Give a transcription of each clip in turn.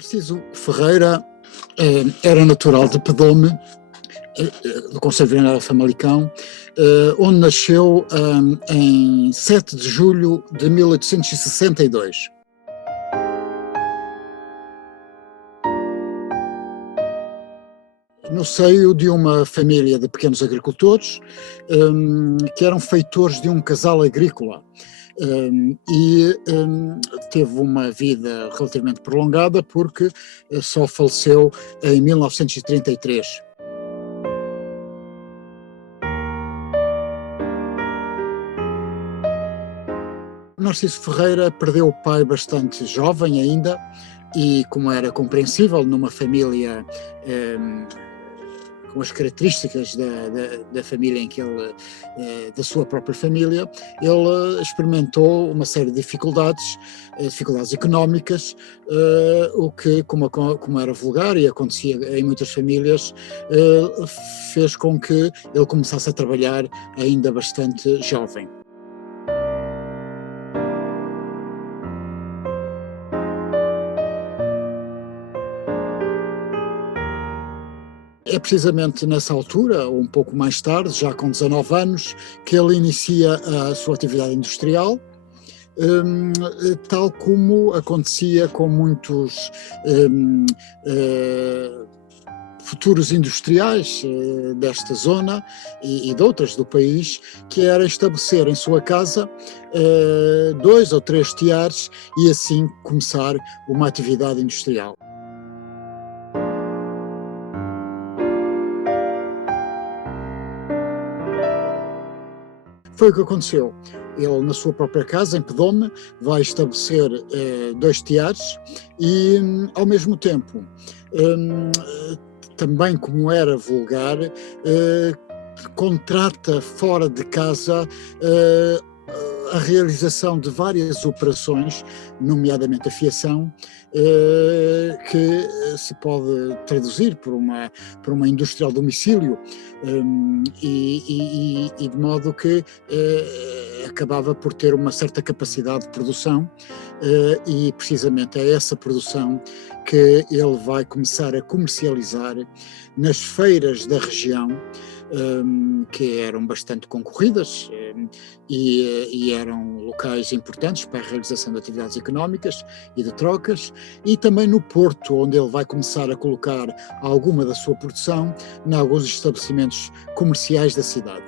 Narciso Ferreira era natural de Pedome, do concelho de Viana do Famalicão, onde nasceu em 7 de julho de 1862. No seio de uma família de pequenos agricultores, que eram feitores de um casal agrícola. Teve uma vida relativamente prolongada porque só faleceu em 1933. Narciso Ferreira perdeu o pai bastante jovem ainda e, como era compreensível numa família com as características da família em que ele, da sua própria família, ele experimentou uma série de dificuldades económicas, o que, como era vulgar e acontecia em muitas famílias, fez com que ele começasse a trabalhar ainda bastante jovem. É precisamente nessa altura, ou um pouco mais tarde, já com 19 anos, que ele inicia a sua atividade industrial, tal como acontecia com muitos futuros industriais desta zona e de outras do país, que era estabelecer em sua casa 2 ou 3 teares e assim começar uma atividade industrial. Foi o que aconteceu. Ele, na sua própria casa, em Pedome, vai estabelecer 2 teares e, ao mesmo tempo, também como era vulgar, contrata fora de casa a realização de várias operações, nomeadamente a fiação, que se pode traduzir por uma indústria ao domicílio, e de modo que acabava por ter uma certa capacidade de produção, e precisamente é essa produção que ele vai começar a comercializar nas feiras da região, que eram bastante concorridas e eram locais importantes para a realização de atividades económicas e de trocas, e também no Porto, onde ele vai começar a colocar alguma da sua produção em alguns estabelecimentos comerciais da cidade.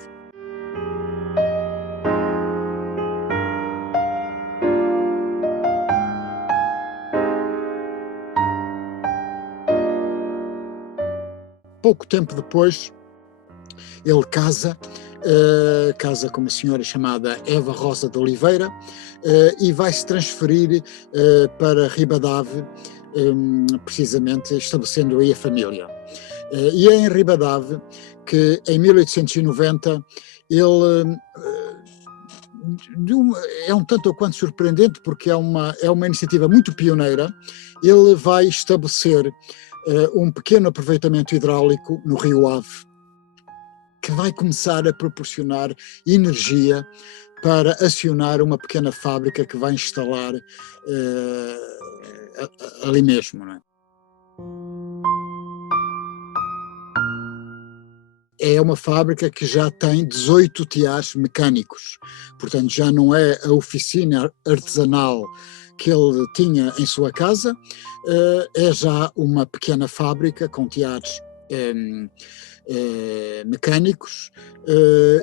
Pouco tempo depois, ele casa com uma senhora chamada Eva Rosa de Oliveira, e vai se transferir para Ribadave, precisamente estabelecendo aí a família. E é em Ribadave que, em 1890, ele é um tanto ou quanto surpreendente, porque é uma iniciativa muito pioneira. Ele vai estabelecer um pequeno aproveitamento hidráulico no Rio Ave, que vai começar a proporcionar energia para acionar uma pequena fábrica que vai instalar ali mesmo, não é? É uma fábrica que já tem 18 teares mecânicos, portanto já não é a oficina artesanal que ele tinha em sua casa, é já uma pequena fábrica com teares mecânicos,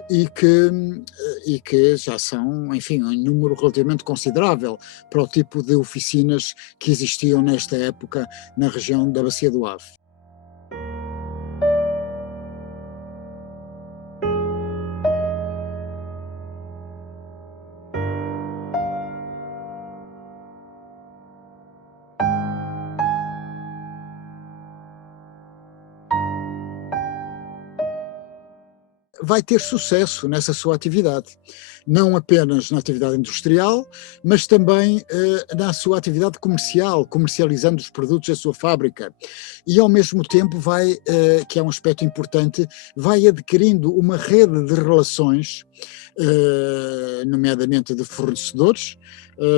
e que já são, enfim, um número relativamente considerável para o tipo de oficinas que existiam nesta época na região da Bacia do Ave. Vai ter sucesso nessa sua atividade, não apenas na atividade industrial, mas também na sua atividade comercial, comercializando os produtos da sua fábrica. E ao mesmo tempo vai, que é um aspecto importante, vai adquirindo uma rede de relações, nomeadamente de fornecedores,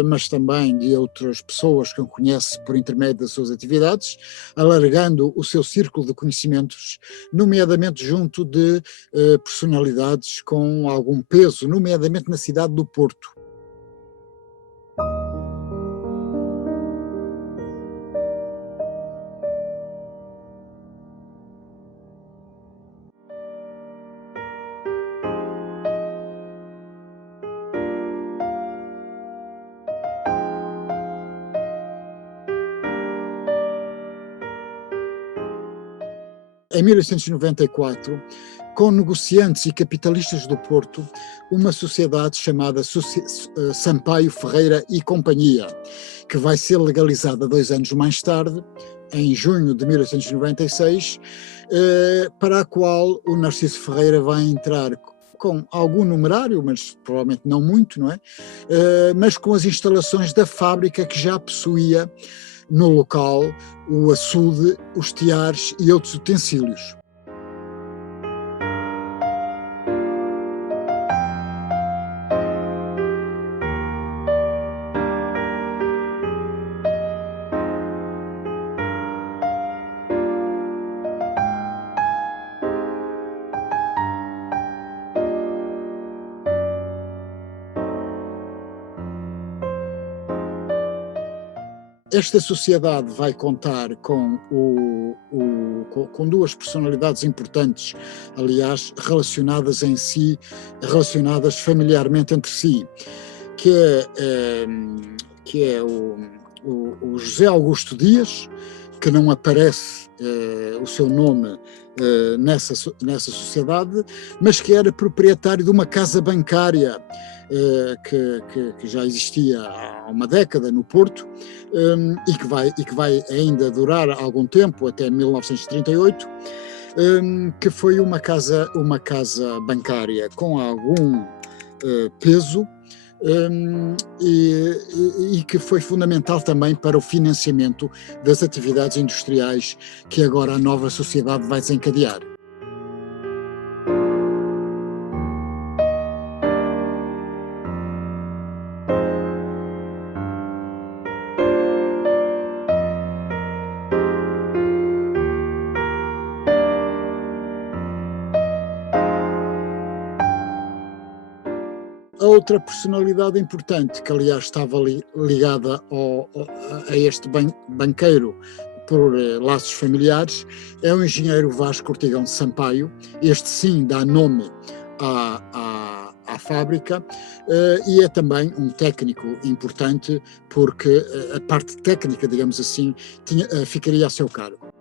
mas também de outras pessoas que o conhece por intermédio das suas atividades, alargando o seu círculo de conhecimentos, nomeadamente junto de personalidades com algum peso, nomeadamente na cidade do Porto. Em 1894, com negociantes e capitalistas do Porto, uma sociedade chamada Sampaio Ferreira e Companhia, que vai ser legalizada 2 anos mais tarde, em junho de 1896, para a qual o Narciso Ferreira vai entrar com algum numerário, mas provavelmente não muito, não é? Mas com as instalações da fábrica que já possuía no local o açude, os teares e outros utensílios. Esta sociedade vai contar com 2 personalidades importantes, aliás, relacionadas familiarmente entre si, que é o José Augusto Dias, que não aparece o seu nome nessa sociedade, mas que era proprietário de uma casa bancária que já existia há uma década no Porto, e que vai ainda durar algum tempo, até 1938, que foi uma casa bancária com algum peso, e que foi fundamental também para o financiamento das atividades industriais que agora a nova sociedade vai desencadear. A outra personalidade importante, que aliás estava ligada a este banqueiro por laços familiares, é o engenheiro Vasco Ortigão de Sampaio. Este sim dá nome à fábrica, e é também um técnico importante, porque a parte técnica, digamos assim, ficaria a seu cargo.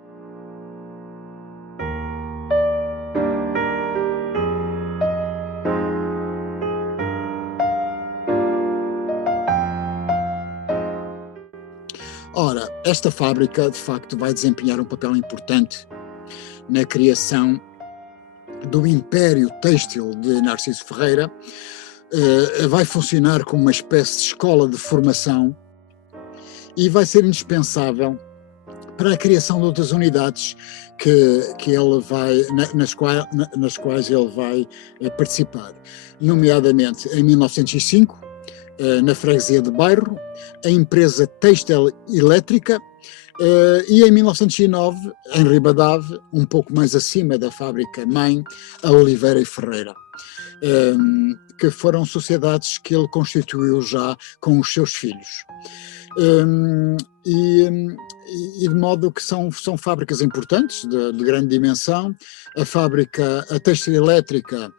Ora, esta fábrica, de facto, vai desempenhar um papel importante na criação do Império Têxtil de Narciso Ferreira. Vai funcionar como uma espécie de escola de formação e vai ser indispensável para a criação de outras unidades que ele vai, nas quais ele vai participar, nomeadamente em 1905, na freguesia de Bairro, a empresa Têxtil Elétrica, e em 1909, em Ribadave, um pouco mais acima da fábrica-mãe, a Oliveira e Ferreira, que foram sociedades que ele constituiu já com os seus filhos. E de modo que são fábricas importantes, de grande dimensão. A Têxtil Elétrica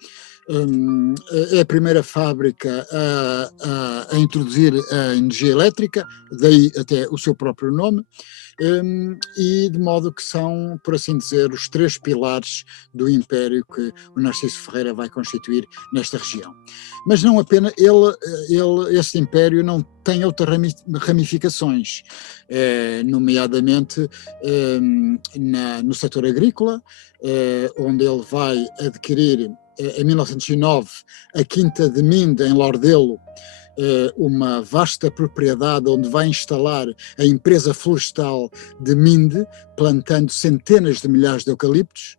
é a primeira fábrica a introduzir a energia elétrica, daí até o seu próprio nome, e de modo que são, por assim dizer, os 3 pilares do império que o Narciso Ferreira vai constituir nesta região. Mas não apenas este império não tem outras ramificações, nomeadamente no setor agrícola, onde ele vai adquirir em 1909 a Quinta de Minde, em Lordelo, uma vasta propriedade onde vai instalar a empresa florestal de Minde, plantando centenas de milhares de eucaliptos,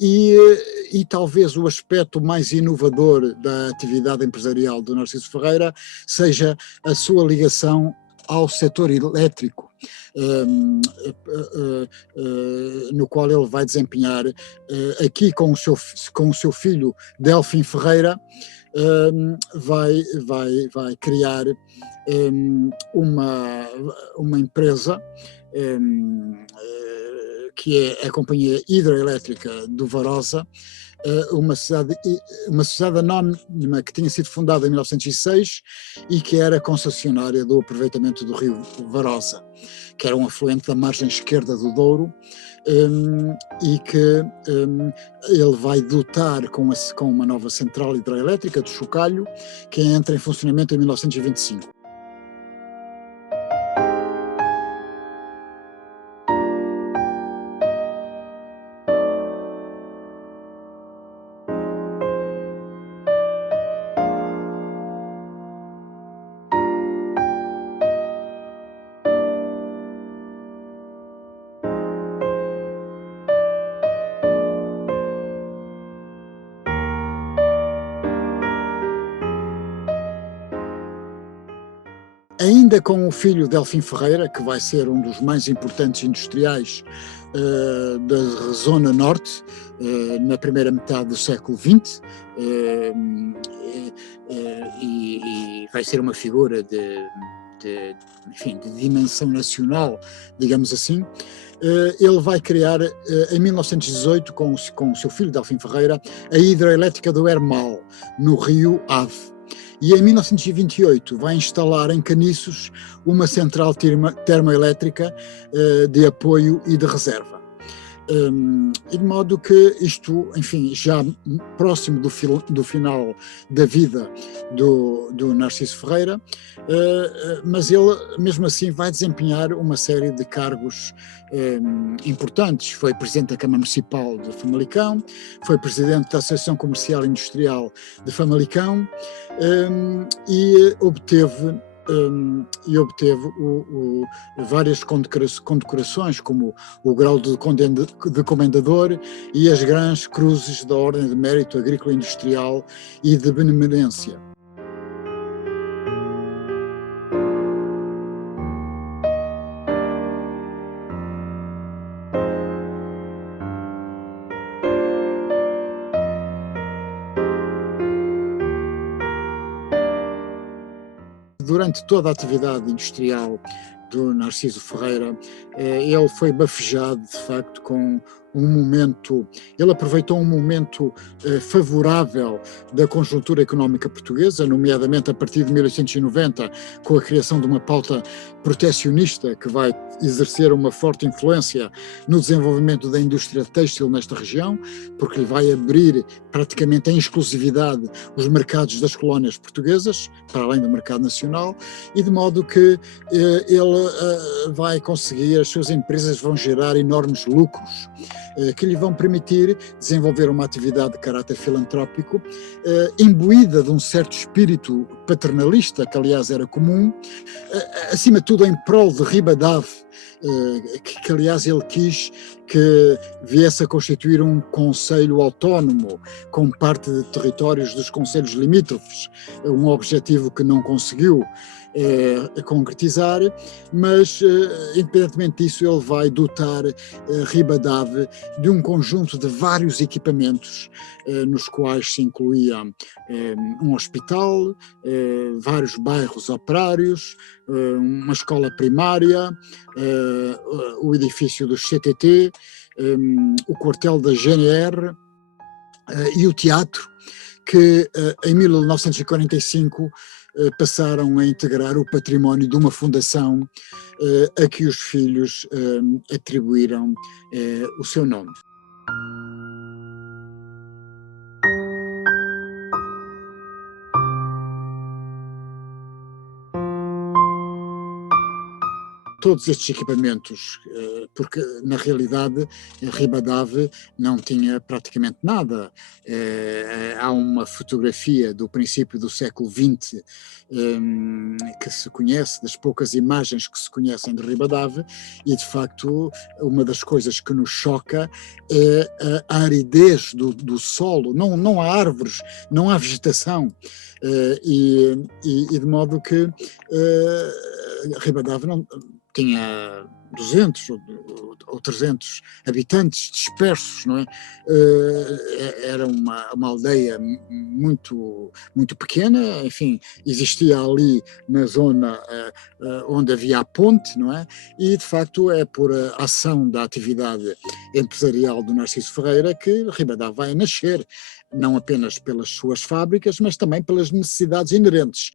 e talvez o aspecto mais inovador da atividade empresarial do Narciso Ferreira seja a sua ligação ao setor elétrico, no qual ele vai desempenhar, aqui com o seu filho Delfim Ferreira, vai criar uma empresa que é a Companhia Hidroelétrica do Varosa, uma sociedade anónima que tinha sido fundada em 1906 e que era concessionária do aproveitamento do rio Varosa, que era um afluente da margem esquerda do Douro, e que ele vai dotar com uma nova central hidroelétrica do Chocalho, que entra em funcionamento em 1925. Ainda com o filho Delfim Ferreira, que vai ser um dos mais importantes industriais da zona norte, na primeira metade do século XX, e vai ser uma figura enfim, de dimensão nacional, digamos assim. Ele vai criar, em 1918, com o seu filho Delfim Ferreira, a hidroelétrica do Hermal, no rio Ave. E em 1928 vai instalar em Caniços uma central termoelétrica de apoio e de reserva. E de modo que isto, enfim, já próximo do final da vida do Narciso Ferreira, mas ele mesmo assim vai desempenhar uma série de cargos importantes. Foi presidente da Câmara Municipal de Famalicão, foi presidente da Associação Comercial e Industrial de Famalicão, e obteve várias condecorações, como o grau de comendador e as grandes cruzes da Ordem de Mérito Agrícola e Industrial e de Benemerência. Durante toda a atividade industrial do Narciso Ferreira, ele foi bafejado, de facto, com um momento, ele aproveitou um momento favorável da conjuntura económica portuguesa, nomeadamente a partir de 1890, com a criação de uma pauta protecionista que vai exercer uma forte influência no desenvolvimento da indústria têxtil nesta região, porque lhe vai abrir praticamente em exclusividade os mercados das colónias portuguesas, para além do mercado nacional, e de modo que ele vai conseguir, as suas empresas vão gerar enormes lucros, que lhe vão permitir desenvolver uma atividade de caráter filantrópico, imbuída de um certo espírito paternalista, que aliás era comum, acima de tudo em prol de Ribadave, que aliás ele quis que viesse a constituir um concelho autónomo, com parte de territórios dos concelhos limítrofes, um objetivo que não conseguiu concretizar, mas independentemente disso ele vai dotar Ribadave de um conjunto de vários equipamentos, nos quais se incluía um hospital, vários bairros operários, uma escola primária, o edifício do CTT, o quartel da GNR e o teatro, que em 1945 passaram a integrar o património de uma fundação a que os filhos atribuíram o seu nome. todos estes equipamentos, porque na realidade Ribadave não tinha praticamente nada. Há uma fotografia do princípio do século XX que se conhece, das poucas imagens que se conhecem de Ribadave, e de facto uma das coisas que nos choca é a aridez do solo. Não há árvores, não há vegetação, e de modo que Ribadave não tinha 200 ou 300 habitantes dispersos, não é? Era uma aldeia muito pequena, enfim, existia ali na zona onde havia a ponte, não é? E, de facto, é por ação da atividade empresarial do Narciso Ferreira que Ribadave vai nascer, não apenas pelas suas fábricas, mas também pelas necessidades inerentes